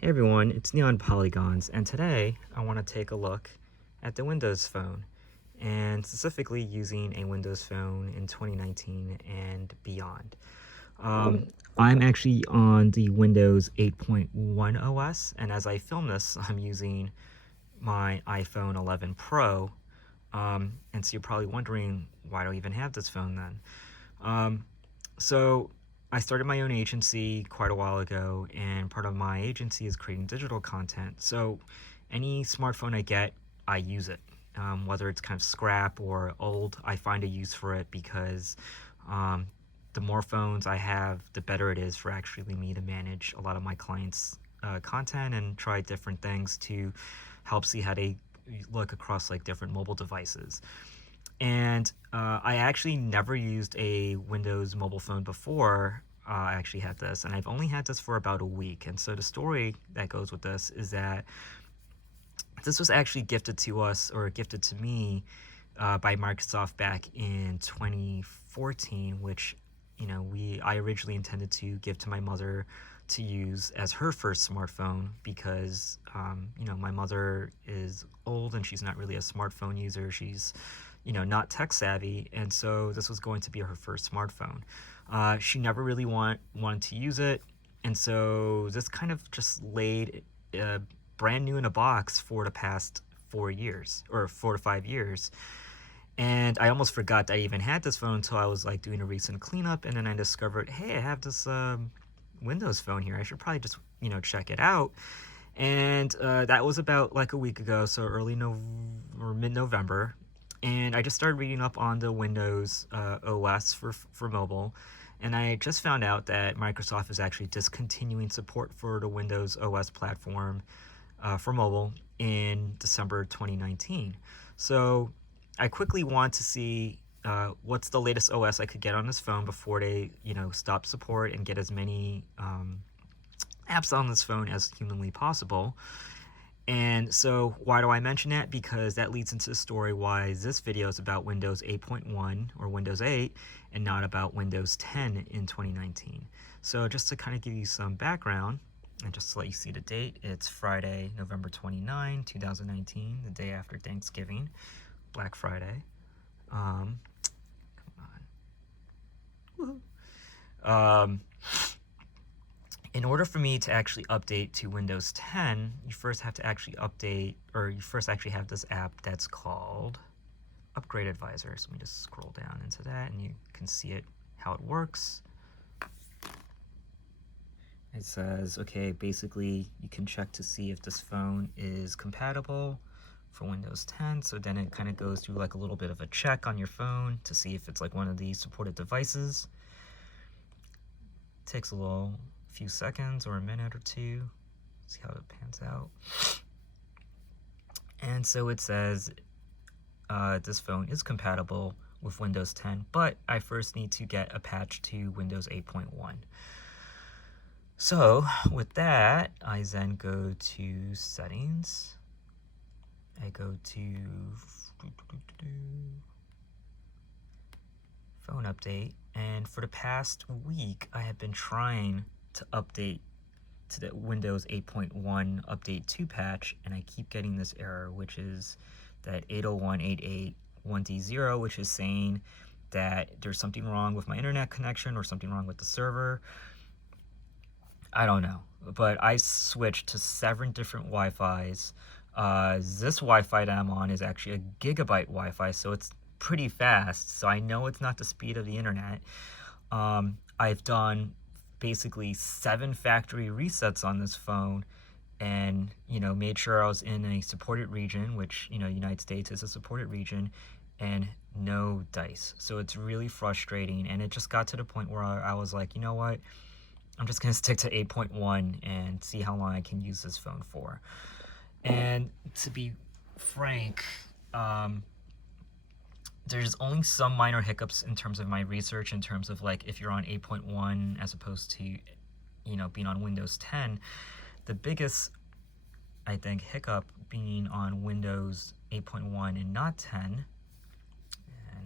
Hey everyone, it's Neon Polygons, and today I want to take a look at the Windows Phone, and specifically using a Windows Phone in 2019 and beyond. I'm actually on the Windows 8.1 OS, and as I film this, I'm using my iPhone 11 Pro, and so you're probably wondering, why do I even have this phone then? So I started my own agency quite a while ago, and part of my agency is creating digital content. So any smartphone I get, I use it. Whether it's kind of scrap or old, I find a use for it because the more phones I have, the better it is for actually me to manage a lot of my clients' content and try different things to help see how they look across like different mobile devices. And I actually never used a Windows mobile phone before I actually had this, and I've only had this for about a week. And so the story that goes with this is that this was actually gifted to us, or gifted to me, by Microsoft back in 2014, which I originally intended to give to my mother to use as her first smartphone because my mother is old and she's not really a smartphone user. She's not tech savvy, and so this was going to be her first smartphone. She never really wanted to use it, and so this kind of just laid brand new in a box for the past 4 years, or 4 to 5 years. And I almost forgot that I even had this phone until I was like doing a recent cleanup, and then I discovered, hey, I have this Windows phone here. I should probably just check it out. And that was about like a week ago, so or mid-November. And I just started reading up on the Windows OS for mobile, and I just found out that Microsoft is actually discontinuing support for the Windows OS platform for mobile in December 2019. So I quickly want to see what's the latest OS I could get on this phone before they stop support, and get as many apps on this phone as humanly possible. And so why do I mention that? Because that leads into the story why this video is about Windows 8.1 or Windows 8 and not about Windows 10 in 2019. So just to kind of give you some background, and just to let you see the date, it's Friday, November 29, 2019, the day after Thanksgiving, Black Friday. Come on. Woohoo. In order for me to actually update to Windows 10, you first have to actually update, or you first actually have this app that's called Upgrade Advisor. So let me just scroll down into that, and you can see it, how it works. It says, okay, basically you can check to see if this phone is compatible for Windows 10. So then it kind of goes through like a little bit of a check on your phone to see if it's like one of these supported devices. It takes a few seconds or a minute or two. See how it pans out. And so it says this phone is compatible with Windows 10, but I first need to get a patch to Windows 8.1. So with that, I then go to settings. I go to phone update, and for the past week I have been trying to update to the Windows 8.1 Update 2 patch, and I keep getting this error, which is that 801.88.1D0, which is saying that there's something wrong with my internet connection or something wrong with the server. I don't know, but I switched to 7 different Wi-Fis. This Wi-Fi that I'm on is actually a gigabyte Wi-Fi, so it's pretty fast, so I know it's not the speed of the internet. I've done basically 7 factory resets on this phone, and made sure I was in a supported region, which United States is a supported region, and no dice. So it's really frustrating, and it just got to the point where I was like, you know what, I'm just gonna stick to 8.1 and see how long I can use this phone for. And to be frank, there's only some minor hiccups in terms of my research, in terms of like if you're on 8.1 as opposed to being on Windows 10. The biggest, I think, hiccup being on Windows 8.1 and not 10, and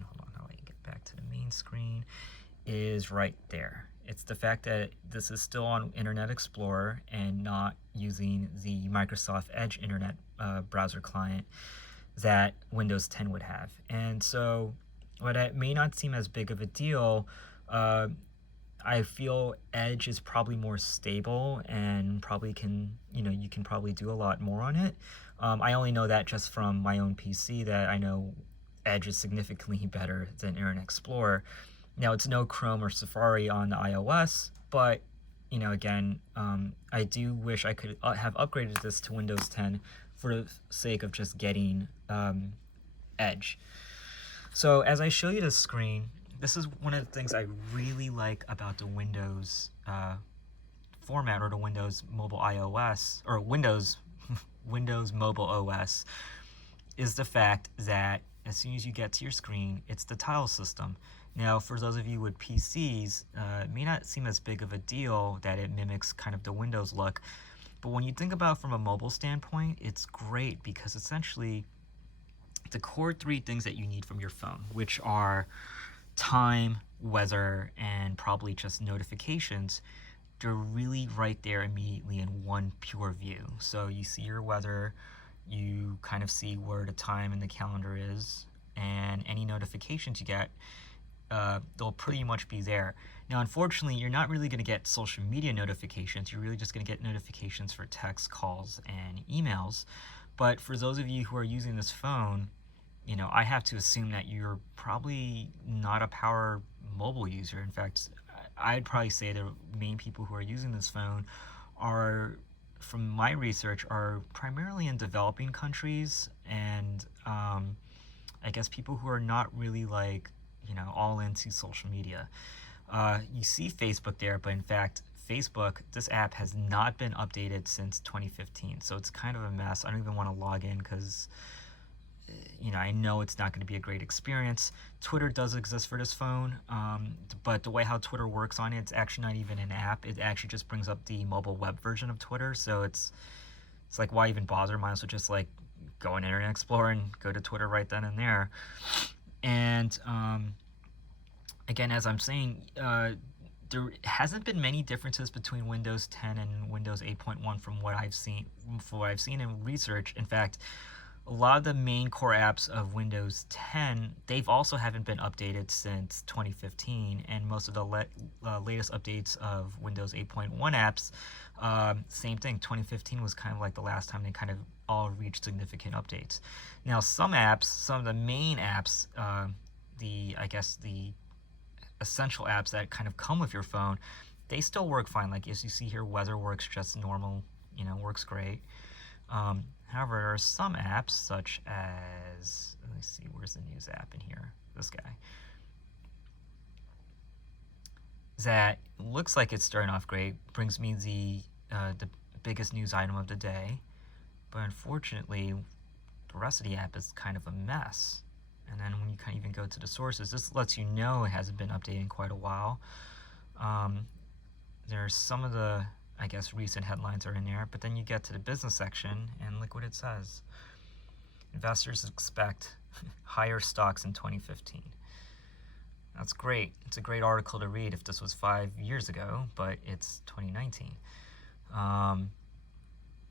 hold on, how do I get back to the main screen, is right there. It's the fact that this is still on Internet Explorer and not using the Microsoft Edge Internet browser client that Windows 10 would have. And so, what it may not seem as big of a deal, I feel Edge is probably more stable and probably can, you can probably do a lot more on it. I only know that just from my own PC, that I know Edge is significantly better than Internet Explorer. Now, it's no Chrome or Safari on the iOS, but again, I do wish I could have upgraded this to Windows 10 for the sake of just getting Edge. So as I show you the screen, this is one of the things I really like about the Windows format, or the Windows Mobile iOS, or Windows Mobile OS, is the fact that as soon as you get to your screen, it's the tile system. Now, for those of you with PCs, it may not seem as big of a deal that it mimics kind of the Windows look, but when you think about it from a mobile standpoint, it's great because essentially the core three things that you need from your phone, which are time, weather, and probably just notifications, they're really right there immediately in one pure view. So you see your weather, you kind of see where the time in the calendar is, and any notifications you get, they'll pretty much be there. Now, unfortunately, you're not really going to get social media notifications. You're really just going to get notifications for text, calls, and emails. But for those of you who are using this phone, I have to assume that you're probably not a power mobile user. In fact, I'd probably say the main people who are using this phone are, from my research, are primarily in developing countries, and I guess people who are not really all into social media. You see Facebook there, but in fact, Facebook, this app has not been updated since 2015, so it's kind of a mess. I don't even want to log in because I know it's not going to be a great experience. Twitter does exist for this phone, but the way how Twitter works on it, it's actually not even an app. It actually just brings up the mobile web version of Twitter, so it's like, why even bother? Might as well just go in Internet Explorer and go to Twitter right then and there. And again, as I'm saying, there hasn't been many differences between Windows 10 and Windows 8.1 from what I've seen in research. In fact, a lot of the main core apps of Windows 10, they've also haven't been updated since 2015, and most of the latest updates of Windows 8.1 apps, same thing. 2015 was kind of like the last time they kind of all reached significant updates. Now, some of the main apps, the essential apps that kind of come with your phone, they still work fine. Like as you see here, weather works just normal, works great. However, there are some apps such as, let me see, where's the news app in here? This guy. That looks like it's starting off great, brings me the biggest news item of the day, but unfortunately, the rest of the app is kind of a mess. And then when you kind of even go to the sources, this lets you know it hasn't been updated in quite a while. There's some of the, recent headlines are in there, but then you get to the business section, and look what it says. Investors expect higher stocks in 2015. That's great. It's a great article to read if this was 5 years ago, but it's 2019.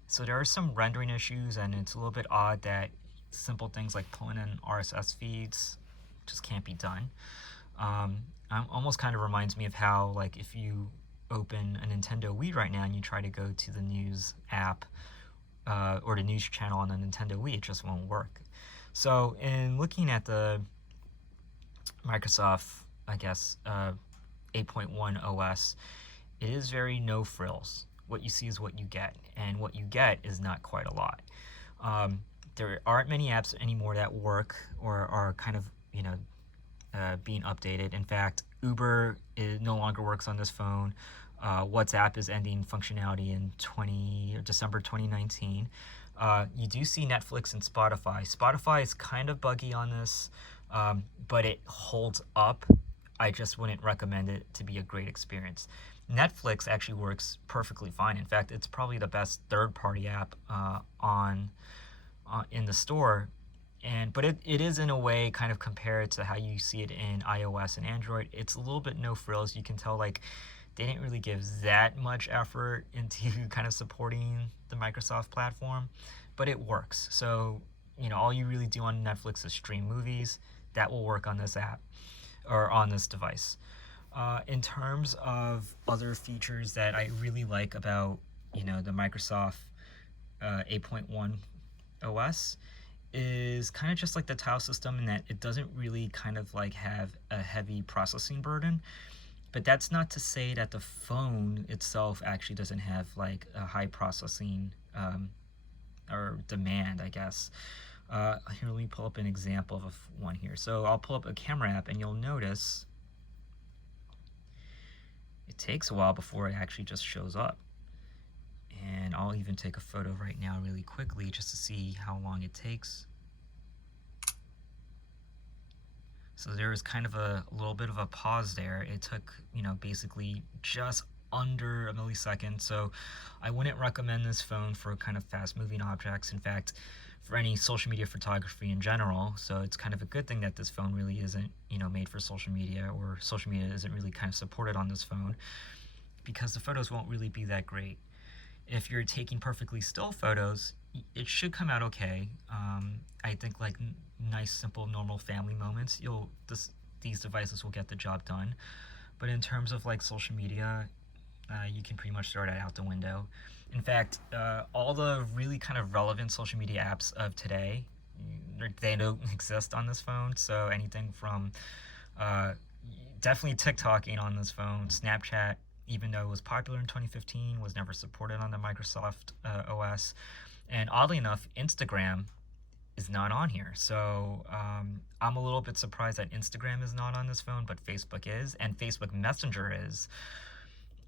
So there are some rendering issues, and it's a little bit odd that simple things like pulling in RSS feeds just can't be done. Almost kind of reminds me of how, if you open a Nintendo Wii right now and you try to go to the news app or the news channel on the Nintendo Wii, it just won't work. So in looking at the Microsoft, 8.1 OS, it is very no frills. What you see is what you get, and what you get is not quite a lot. There aren't many apps anymore that work or are kind of, being updated. In fact, Uber no longer works on this phone. WhatsApp is ending functionality in December 2019. You do see Netflix and Spotify. Spotify is kind of buggy on this, but it holds up. I just wouldn't recommend it to be a great experience. Netflix actually works perfectly fine. In fact, it's probably the best third-party app in the store. But it is in a way kind of compared to how you see it in iOS and Android. It's a little bit no frills. You can tell they didn't really give that much effort into kind of supporting the Microsoft platform, but it works. So, all you really do on Netflix is stream movies. That will work on this app or on this device. In terms of other features that I really like about, the Microsoft 8.1 OS is kind of just like the tile system in that it doesn't really kind of like have a heavy processing burden. But that's not to say that the phone itself actually doesn't have like a high processing or demand, I guess. Here, let me pull up an example of one here. So I'll pull up a camera app and you'll notice it takes a while before it actually just shows up. And I'll even take a photo right now really quickly just to see how long it takes. So there was kind of a little bit of a pause there. It took, basically just under a millisecond. So I wouldn't recommend this phone for kind of fast moving objects. In fact, for any social media photography in general. So it's kind of a good thing that this phone really isn't, made for social media, or social media isn't really kind of supported on this phone, because the photos won't really be that great. If you're taking perfectly still photos, it should come out okay. I think like nice, simple, normal family moments, these devices will get the job done. But in terms of like social media, you can pretty much throw that out the window. In fact, all the really kind of relevant social media apps of today, they don't exist on this phone. So anything from definitely TikToking on this phone, Snapchat, even though it was popular in 2015, was never supported on the Microsoft OS. And oddly enough, Instagram is not on here. So I'm a little bit surprised that Instagram is not on this phone, but Facebook is, and Facebook Messenger is.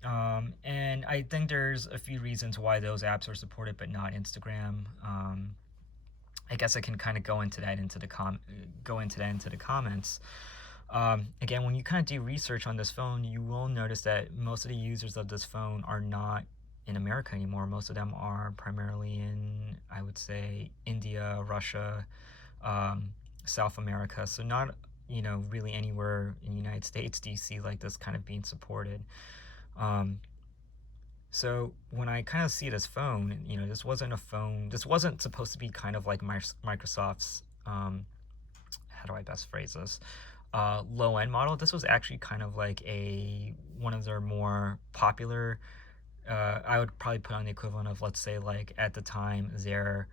And I think there's a few reasons why those apps are supported but not Instagram. I guess I can kind of go into that into the comments. Again, when you kind of do research on this phone, you will notice that most of the users of this phone are not in America anymore. Most of them are primarily in, I would say, India, Russia, South America. So not, really anywhere in the United States do you see like this kind of being supported. So when I kind of see this phone, this wasn't supposed to be kind of like Microsoft's, how do I best phrase this? Low-end model. This was actually kind of like one of their more popular, I would probably put on the equivalent of, let's say, like at the time, their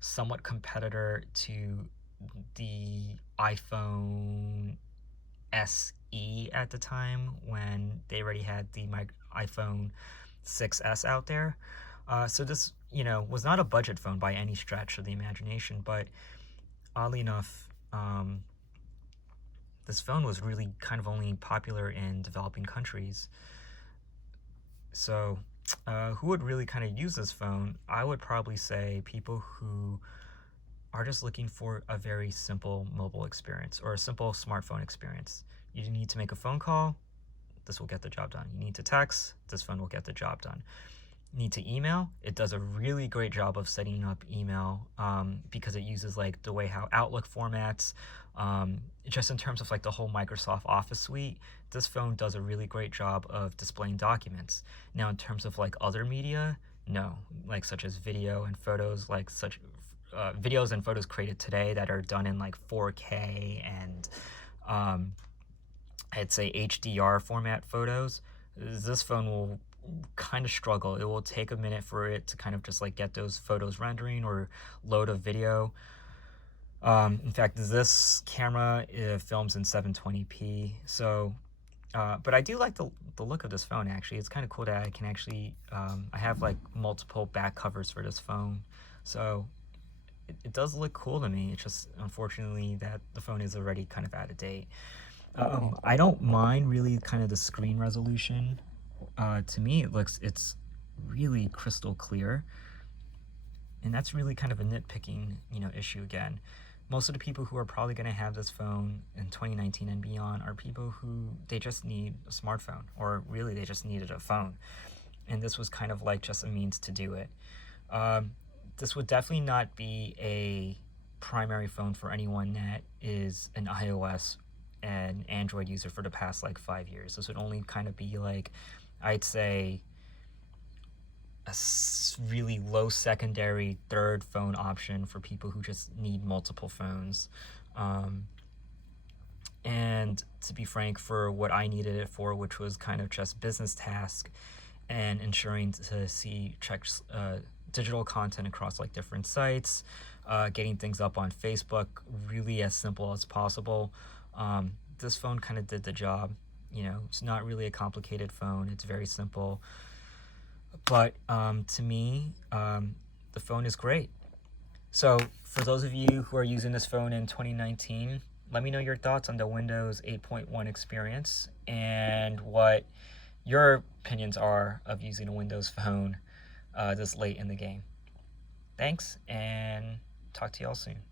somewhat competitor to the iPhone SE at the time, when they already had the iPhone 6S out there. So this, was not a budget phone by any stretch of the imagination, but oddly enough, this phone was really kind of only popular in developing countries. So who would really kind of use this phone? I would probably say people who are just looking for a very simple mobile experience, or a simple smartphone experience. You need to make a phone call, this will get the job done. You need to text, this phone will get the job done. You need to email, it does a really great job of setting up email, because it uses like the way how Outlook formats. Just in terms of like the whole Microsoft Office suite, this phone does a really great job of displaying documents. Now in terms of like other media, no, like such as video and photos, like such videos and photos created today that are done in like 4K and I'd say HDR format photos, this phone will kind of struggle. It will take a minute for it to kind of just like get those photos rendering or load a video. In fact, this camera films in 720p. So, but I do like the look of this phone, actually. It's kind of cool that I can actually, I have like multiple back covers for this phone. So it does look cool to me. It's just unfortunately that the phone is already kind of out of date. I don't mind really kind of the screen resolution. To me, it's really crystal clear. And that's really kind of a nitpicking, issue again. Most of the people who are probably going to have this phone in 2019 and beyond are people who, they just need a smartphone, or really they just needed a phone. And this was kind of like just a means to do it. This would definitely not be a primary phone for anyone that is an iOS and Android user for the past like 5 years. This would only kind of be like I'd say a really low secondary third phone option for people who just need multiple phones. Um, and to be frank, for what I needed it for, which was kind of just business task and ensuring to check digital content across like different sites, getting things up on Facebook, really as simple as possible. This phone kind of did the job. It's not really a complicated phone. It's very simple. But to me, the phone is great. So for those of you who are using this phone in 2019, let me know your thoughts on the Windows 8.1 experience and what your opinions are of using a Windows phone this late in the game. Thanks, and talk to y'all soon.